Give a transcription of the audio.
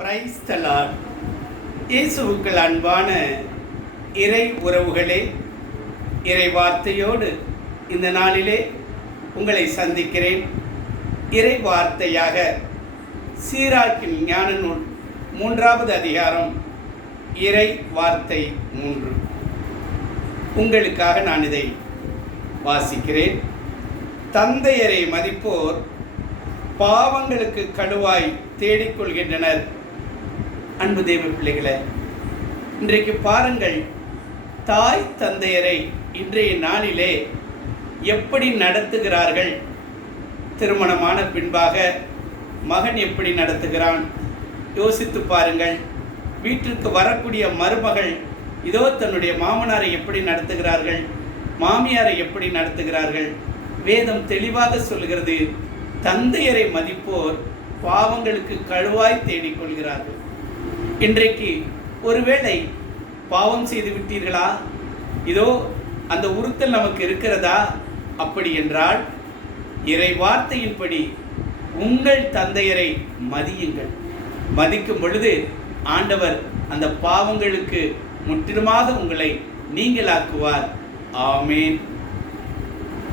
Price தலாட் இயேசுவுக்கள் அன்பான இறை உறவுகளே இறை வார்த்தையோடு இந்த நாளிலே உங்களை சந்திக்கிறேன். இறை வார்த்தையாக சீராக்கின் ஞான நூல் மூன்றாவது அதிகாரம் இறை வார்த்தை மூன்று. உங்களுக்காக நான் இதை வாசிக்கிறேன். தந்தையரை மதிப்போர் பாவங்களுக்கு கடுவாய் தேடிக்கொள்கின்றனர். அன்பு தெய்வ பிள்ளைகளை இன்றைக்கு பாருங்கள் தாய் தந்தையரை இன்றைய நாளிலே எப்படி நடத்துகிறார்கள்? திருமணமான பின்பாக மகன் எப்படி நடத்துகிறான்? யோசித்து பாருங்கள் வீட்டிற்கு வரக்கூடிய மருமகள் இதோ தன்னுடைய மாமனாரை எப்படி நடத்துகிறார்கள்? மாமியாரை எப்படி நடத்துகிறார்கள்? வேதம் தெளிவாக சொல்கிறது தந்தையரை மதிப்போர் பாவங்களுக்கு கழுவாய் தேடிக்கொள்கிறார்கள் இன்றைக்கு ஒருவேளை பாவம் செய்து விட்டீர்களா? இதோ அந்த உறுத்தல் நமக்கு இருக்கிறதா? அப்படி என்றால் இறை வார்த்தையின்படி உங்கள் தந்தையரை மதியுங்கள். மதிக்கும் பொழுது ஆண்டவர் அந்த பாவங்களுக்கு முற்றிலுமாக உங்களை நீங்களாக்குவார். ஆமேன்.